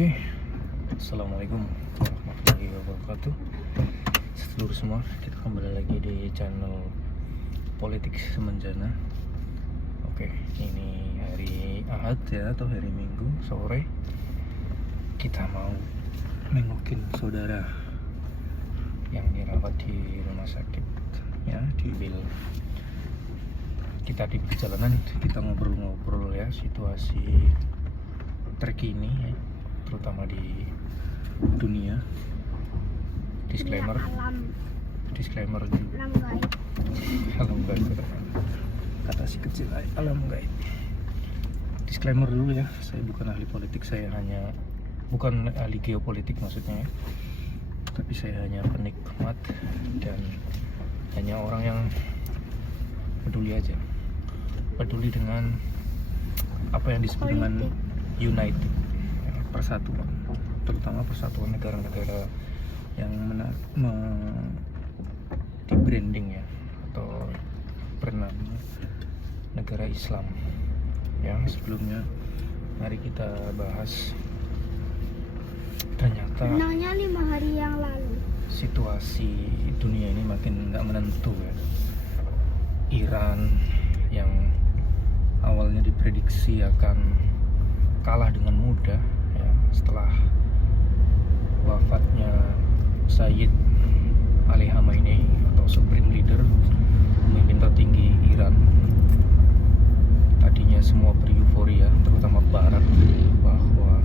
Oke, Assalamualaikum warahmatullahi wabarakatuh. Seluruh semua, kita kembali lagi di channel Politik Semenjana. Oke, ini hari Ahad ya, atau hari Minggu sore. Kita mau nengokin saudara yang dirawat di rumah sakit ya, di Bil. Kita di perjalanan, kita ngobrol-ngobrol ya situasi terkini ya, terutama di dunia. Disclaimer alam gaib kata si kecil, alam gaib. Disclaimer dulu ya, saya bukan ahli politik, saya hanya bukan ahli geopolitik maksudnya ya, tapi saya hanya penikmat dan hanya orang yang peduli aja, peduli dengan apa yang disebut dengan united, persatuan, terutama persatuan negara-negara yang di branding ya, atau bernama negara Islam. Yang sebelumnya mari kita bahas, ternyata 5 hari yang lalu situasi dunia ini makin nggak menentu ya. Iran yang awalnya diprediksi akan kalah dengan mudah ya, setelah wafatnya Sayyid Ali Khamenei atau Supreme Leader, pemimpin tertinggi Iran. Tadinya semua bereuforia, terutama Barat, bahwa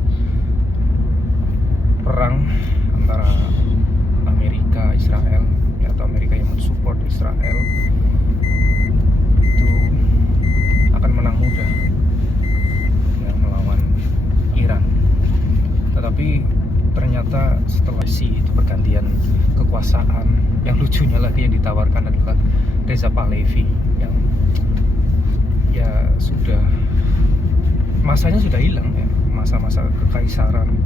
perang antara Amerika Israel ya, atau Amerika yang mensupport Israel itu akan menang mudah ya, melawan Iran. Tetapi ternyata setelah itu pergantian kekuasaan, yang lucunya lagi yang ditawarkan adalah Reza Pahlavi yang ya sudah masanya sudah hilang ya, masa-masa kekaisaran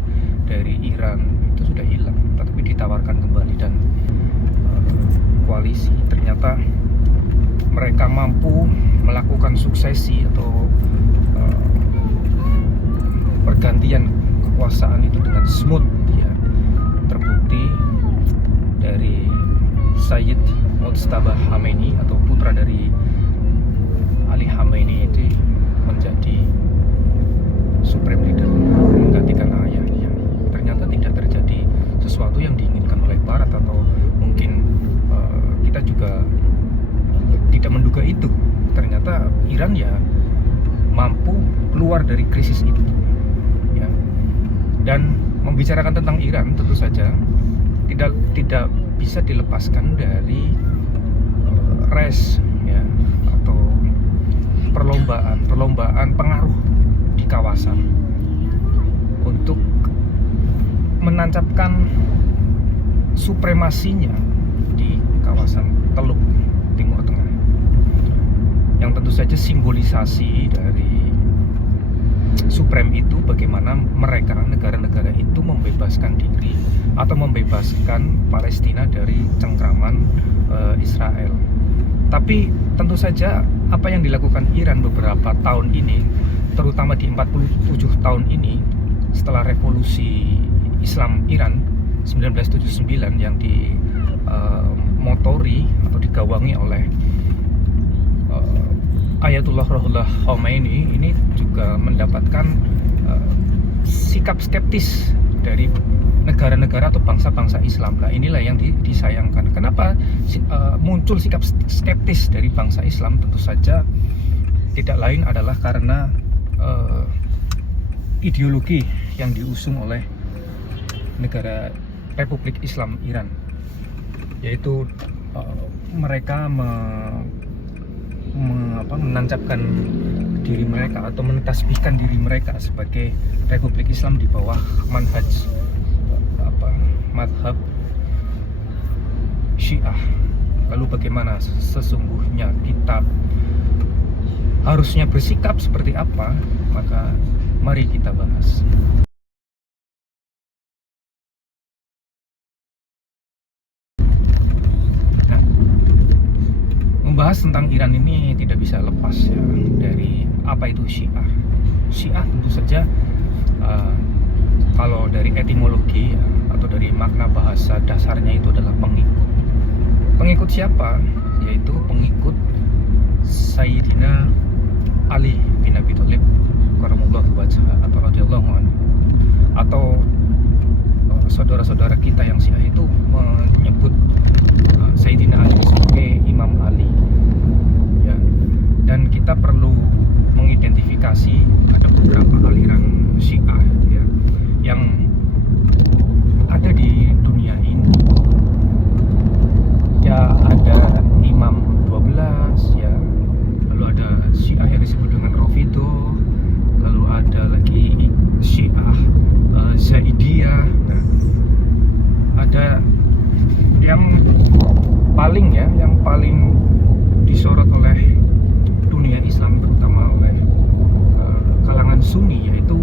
dari Iran itu sudah hilang, tetapi ditawarkan kembali dan koalisi. Ternyata mereka mampu melakukan suksesi atau pergantian kekuasaan itu dengan smooth ya. Terbukti dari Sayyid Mujtaba Khamenei atau putra dari Ali Khamenei itu menjadi Supreme Leader, menggantikan ayahnya. Ternyata tidak terjadi sesuatu yang diinginkan oleh Barat, atau mungkin kita juga tidak menduga itu. Ternyata Iran ya mampu keluar dari krisis itu ya. Dan membicarakan tentang Iran tentu saja tidak bisa dilepaskan dari race ya, atau perlombaan pengaruh di kawasan untuk menancapkan supremasinya di kawasan Teluk Timur Tengah, yang tentu saja simbolisasi dari Supreme itu bagaimana mereka, negara-negara itu membebaskan diri atau membebaskan Palestina dari cengkraman Israel. Tapi tentu saja apa yang dilakukan Iran beberapa tahun ini, terutama di 47 tahun ini setelah revolusi Islam Iran 1979 yang dimotori atau digawangi oleh Ayatullah Ruhollah Khomeini, ini juga mendapatkan sikap skeptis dari negara-negara atau bangsa-bangsa Islam. Nah, inilah yang disayangkan. Kenapa muncul sikap skeptis dari bangsa Islam? Tentu saja tidak lain adalah karena ideologi yang diusung oleh negara Republik Islam Iran, yaitu mereka menancapkan diri mereka atau mentasbihkan diri mereka sebagai Republik Islam di bawah madhab Syiah. Lalu bagaimana sesungguhnya kita harusnya bersikap seperti apa? Maka mari kita bahas. Membahas tentang Iran ini tidak bisa lepas ya dari apa itu Syiah. Syiah tentu saja kalau dari etimologi ya, atau dari makna bahasa dasarnya itu adalah pengikut. Pengikut siapa? Yaitu pengikut Sayyidina Ali bin Abi Thalib karamallahu wajhah atau radhiyallahu anhu, atau saudara-saudara kita yang Syiah itu menyebut Sayyidina Ali sebagai Imam Ali ya. Dan kita perlu mengidentifikasi ada beberapa aliran Syiah ya, yang ada di dunia ini ya. Ada Imam 12 ya, lalu ada Syiah yang disebut dengan Rafidhah, lalu ada lagi Syiah Zaidiyah. Nah, ada yang paling disorot oleh dunia Islam, terutama oleh kalangan Sunni, yaitu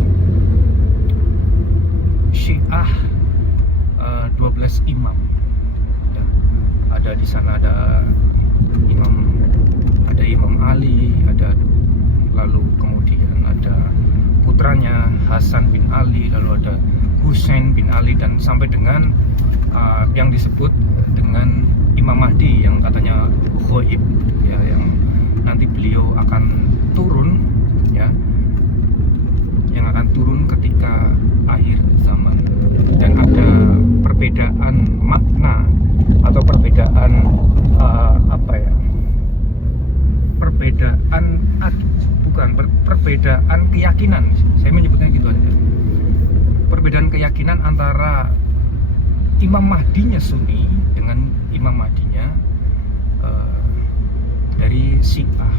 Syiah 12 imam ya. Ada di sana ada Imam Ali, lalu kemudian ada putranya Hasan bin Ali, lalu ada Husain bin Ali, dan sampai dengan yang disebut dengan Imam Mahdi yang katanya ghaib ya, yang nanti beliau akan turun ya, yang akan turun ketika akhir zaman. Dan ada perbedaan makna atau perbedaan perbedaan keyakinan, saya menyebutnya gitu aja. Perbedaan keyakinan antara Imam Mahdinya Sunni dengan Imam Mahdinya dari Syiah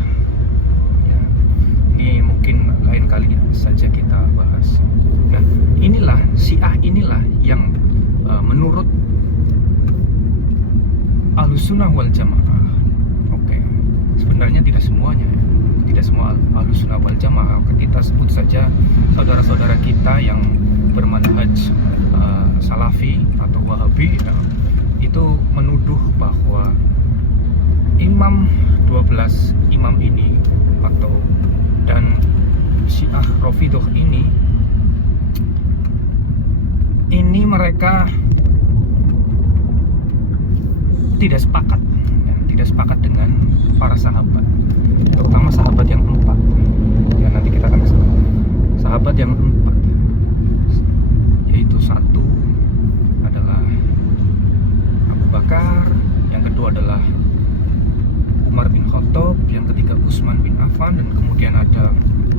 ya. Ini mungkin lain kali saja kita bahas. Nah, inilah Syiah inilah yang menurut Ahlussunnah wal Jamaah, oke, sebenarnya tidak semuanya, tidak semua Ahlussunnah wal Jamaah, kita sebut saja saudara-saudara kita yang bermanhaj Salafi atau Wahabi ya, itu menuduh bahwa Imam 12 imam ini dan Syiah Rafidhah ini mereka tidak sepakat dengan para sahabat, terutama sahabat yang 4 ya. Nanti kita akan kesana. Sahabat yang 4, yaitu satu adalah Abu Bakar, yang kedua adalah Umar bin Khattab, yang ketiga Utsman bin Affan, dan kemudian ada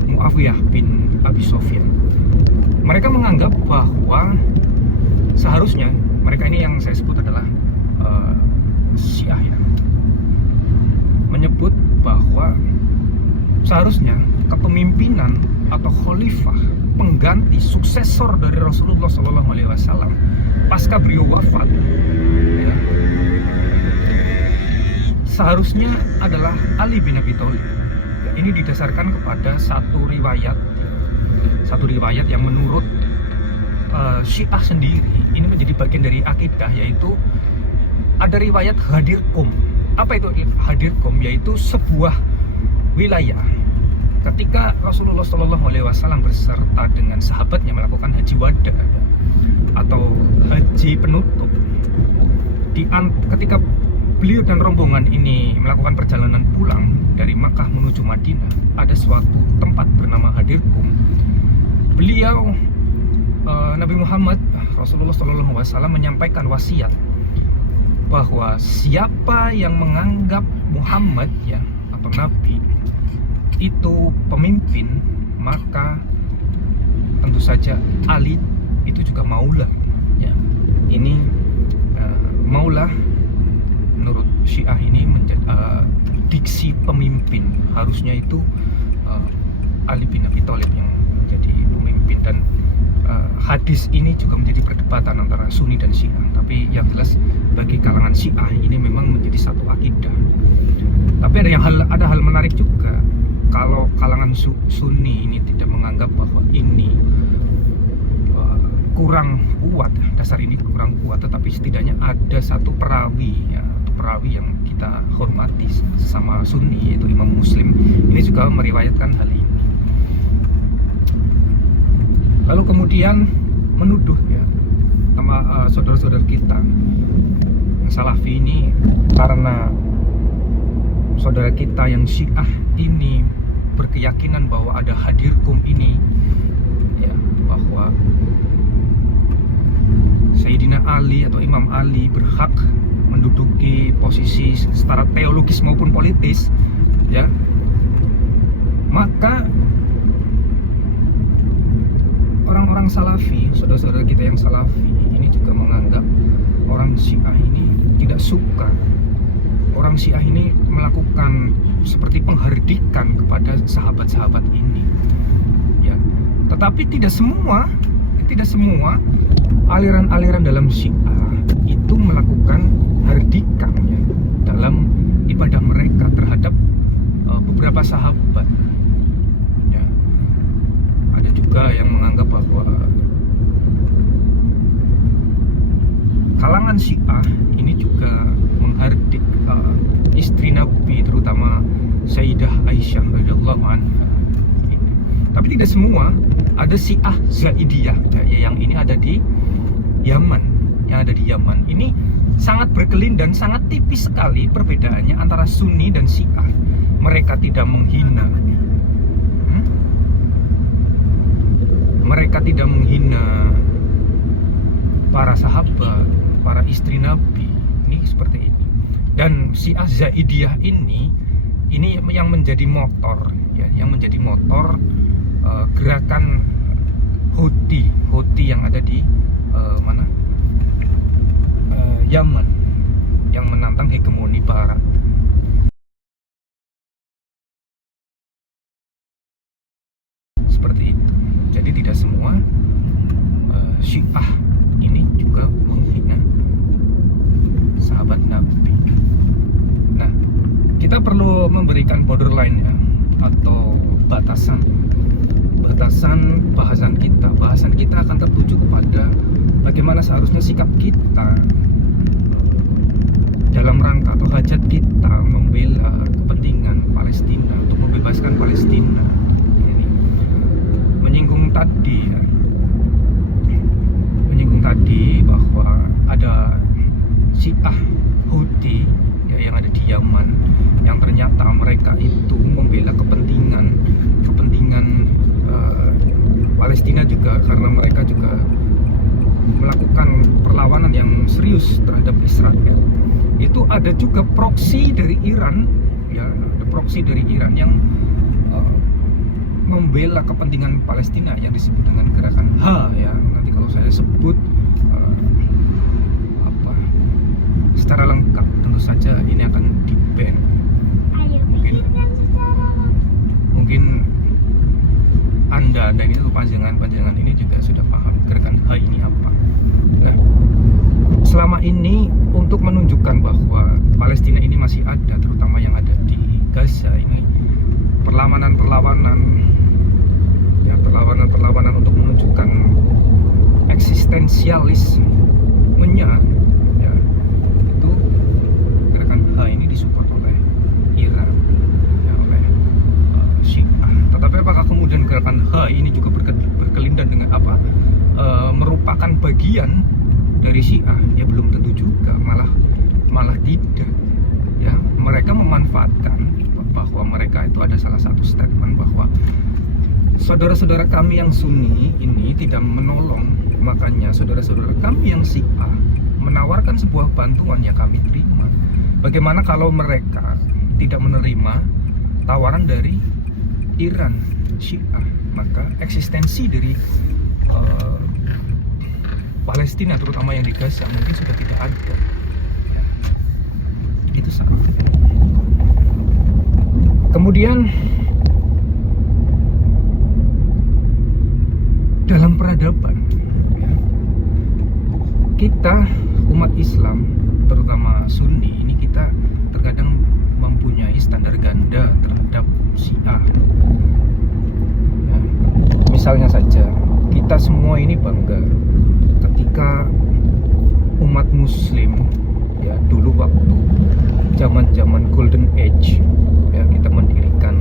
Muawiyah bin Abi Sufyan. Mereka menganggap bahwa seharusnya mereka ini yang saya sebut adalah Syiah ya, menyebut bahwa seharusnya kepemimpinan atau khalifah, pengganti, suksesor dari Rasulullah SAW pasca beliau wafat ya, seharusnya adalah Ali bin Abi Thalib. Ini didasarkan kepada satu riwayat yang menurut Syiah sendiri ini menjadi bagian dari akidah, yaitu ada riwayat Hadirkum. Apa itu Hadirkum? Yaitu sebuah wilayah ketika Rasulullah SAW beserta dengan sahabatnya melakukan haji wada atau haji penutup. Ketika beliau dan rombongan ini melakukan perjalanan pulang dari Makkah menuju Madinah, ada suatu tempat bernama Hadirkum. Beliau Nabi Muhammad Rasulullah SAW menyampaikan wasiat bahwa siapa yang menganggap Muhammad ya atau Nabi itu pemimpin, maka tentu saja Ali itu juga maulah ya. Ini maulah menurut Syiah ini diksi pemimpin, harusnya itu Ali bin Abi Thalib yang menjadi pemimpin. Dan hadis ini juga menjadi perdebatan antara Sunni dan Syiah, tapi yang jelas bagi kalangan Syiah ini memang menjadi satu akidah. Tapi ada hal menarik juga, kalau kalangan Sunni ini tidak menganggap bahwa ini kurang kuat, dasar ini kurang kuat, tetapi setidaknya ada satu perawi ya, perawi yang kita hormati sesama Sunni, yaitu Imam Muslim. Ini juga meriwayatkan hal ini. Lalu kemudian menuduh ya sama saudara-saudara kita yang Salafi ini, karena saudara kita yang Syiah ini berkeyakinan bahwa ada hadirkum ini ya, bahwa Sayyidina Ali atau Imam Ali berhak menduduki posisi secara teologis maupun politis ya, maka orang-orang Salafi, saudara-saudara kita yang Salafi ini juga menganggap orang Syiah ini tidak suka. Orang Syiah ini melakukan seperti penghardikan kepada sahabat-sahabat ini ya. Tetapi tidak semua aliran-aliran dalam Syiah itu melakukan hardikan ya, dalam ibadah mereka terhadap beberapa sahabat ya. Ada juga yang menganggap bahwa kalangan Syiah ini juga menghardik istri Nabi, terutama Sayyidah Aisyah radhiyallahu anha. Tapi tidak semua. Ada Syiah Zaidiyah ya, yang ini ada di Yaman, ini sangat berkelin dan sangat tipis sekali perbedaannya antara Sunni dan Syiah. Mereka tidak menghina para sahabat, para istri Nabi. Ini seperti ini. Dan Syiah Zaidiyah ini yang menjadi motor ya, gerakan Houthi yang ada di Yaman, yang menantang hegemoni Barat. Seperti itu. Jadi tidak semua Syiah ini juga menghina sahabat Nabi. Nah, kita perlu memberikan borderline ya, atau batasan bahasan kita. Bahasan kita akan tertuju kepada bagaimana seharusnya sikap kita dalam rangka atau hajat kita membela kepentingan Palestina, untuk membebaskan Palestina. Ini menyinggung tadi bahwa ada Syiah Houthi ya, yang ada di Yaman, yang ternyata mereka itu membela kepentingan Palestina juga, karena mereka juga melakukan perlawanan yang serius terhadap Israel. Itu ada juga proksi dari Iran ya, ada proksi dari Iran yang membela kepentingan Palestina yang disebut dengan gerakan H ya. Nanti kalau saya sebut secara lengkap, tentu saja ini akan di-ban. Mungkin Anda dan itu panjangan ini juga sudah paham gerakan H ini apa. Nah, selama ini untuk menunjukkan bahwa Palestina ini masih ada, terutama yang ada di Gaza ini, perlawanan untuk menunjukkan eksistensialismenya ya, itu gerakan H ini disupport oleh Iran ya, oleh Syiah. Tetapi apakah kemudian gerakan H ini juga berkelindan dengan apa? Merupakan bagian dari Syiah? Ya belum tentu juga, malah tidak ya. Mereka memanfaatkan bahwa mereka itu ada salah satu statement bahwa saudara-saudara kami yang Sunni ini tidak menolong, makanya saudara-saudara kami yang Syiah menawarkan sebuah bantuan yang kami terima. Bagaimana kalau mereka tidak menerima tawaran dari Iran, Syiah? Maka eksistensi dari Palestina, terutama yang di Gaza, mungkin sudah tidak ada ya. Itu sama. Kemudian dalam peradaban ya, kita umat Islam terutama Sunni ini, kita terkadang mempunyai standar ganda terhadap Syiah ya. Misalnya saja, kita semua ini bangga ketika umat Muslim ya, dulu waktu zaman Golden Age ya, kita mendirikan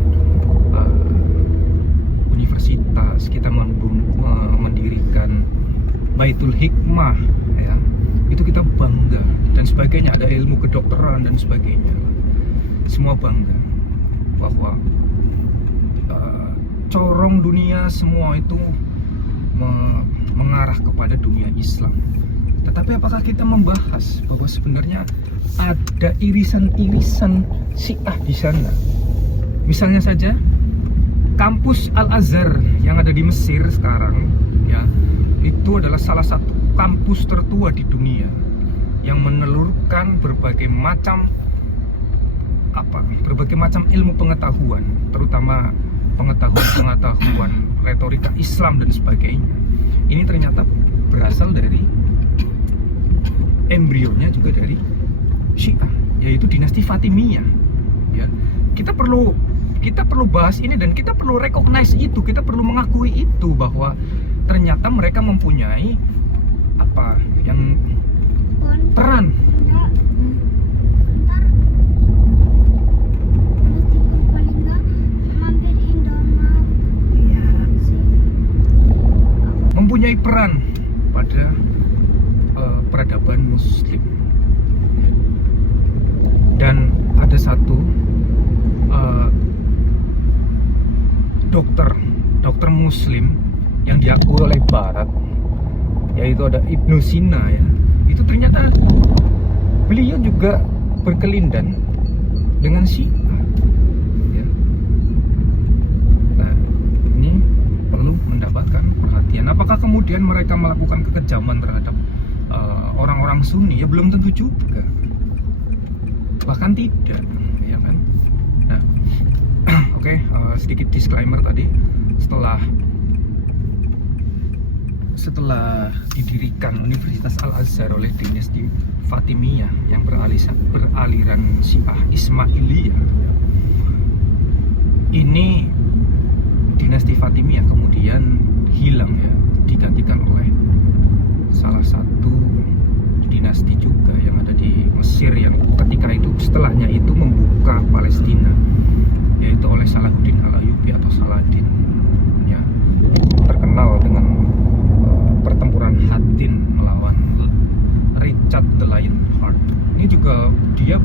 universitas, kita mendirikan Baitul Hikmah, ya, itu kita bangga dan sebagainya. Ada ilmu kedokteran dan sebagainya, semua bangga bahwa corong dunia semua itu mengarah kepada dunia Islam. Tetapi apakah kita membahas bahwa sebenarnya ada irisan-irisan Syiah di sana? Misalnya saja kampus Al-Azhar yang ada di Mesir sekarang, ya, itu adalah salah satu kampus tertua di dunia yang menelurkan berbagai macam ilmu pengetahuan, terutama pengetahuan retorika Islam dan sebagainya. Ini ternyata berasal dari embrionya juga dari Syiah, yaitu dinasti Fatimiyah. Ya, kita perlu bahas ini dan kita perlu recognize itu, kita perlu mengakui itu bahwa ternyata mereka mempunyai peran. Mempunyai peran pada peradaban Muslim. Dan ada satu dokter Muslim yang diakui oleh Barat, yaitu ada Ibnu Sina, ya. Itu ternyata beliau juga berkelindan dengan Syiah, ya. Nah, ini perlu mendapatkan perhatian. Apakah kemudian mereka melakukan kekejaman terhadap orang-orang Sunni? Ya belum tentu juga, bahkan tidak, ya kan. Nah, oke, sedikit disclaimer tadi. Setelah didirikan Universitas Al-Azhar oleh dinasti Fatimiyah yang beraliran Syiah Ismailiyah, ini dinasti Fatimiyah kemudian hilang, ya, digantikan oleh salah satu dinasti juga yang ada di Mesir yang ketika itu setelahnya itu membuka Palestina, yaitu oleh Salahuddin Al-Ayyubi atau Saladin, ya, terkenal dengan pertempuran Hattin melawan Richard the Lionheart. Ini juga dia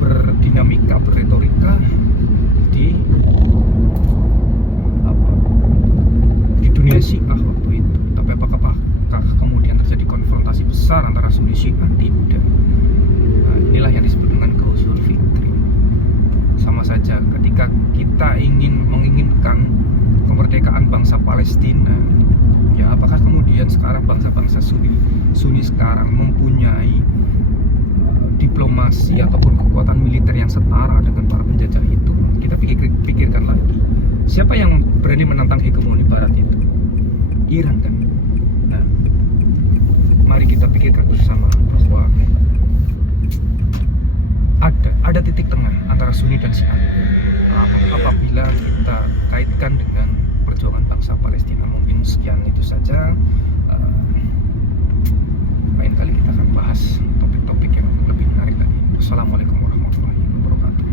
berdinamika, berretorika di dunia Syiah waktu itu. Tapi apakah kemudian terjadi konfrontasi besar antara Sunni Syiah? Tidak. Nah, inilah yang disebut dengan Ghazul Fikri. Sama saja ketika kita menginginkan kemerdekaan bangsa Palestina, ya, apakah kemudian sekarang bangsa-bangsa Sunni sekarang mempunyai diplomasi ataupun kekuatan militer yang setara dengan para penjajah itu? Kita pikirkan lagi, siapa yang berani menantang hegemoni Barat itu? Iran, kan? Nah, mari kita pikirkan bersama bahwa ada titik tengah antara Sunni dan Syiah. Apabila kita kaitkan dengan perjuangan bangsa Palestina. Mungkin sekian itu saja. Lain kali kita akan bahas topik-topik yang lebih menarik lagi. Wassalamualaikum warahmatullahi wabarakatuh.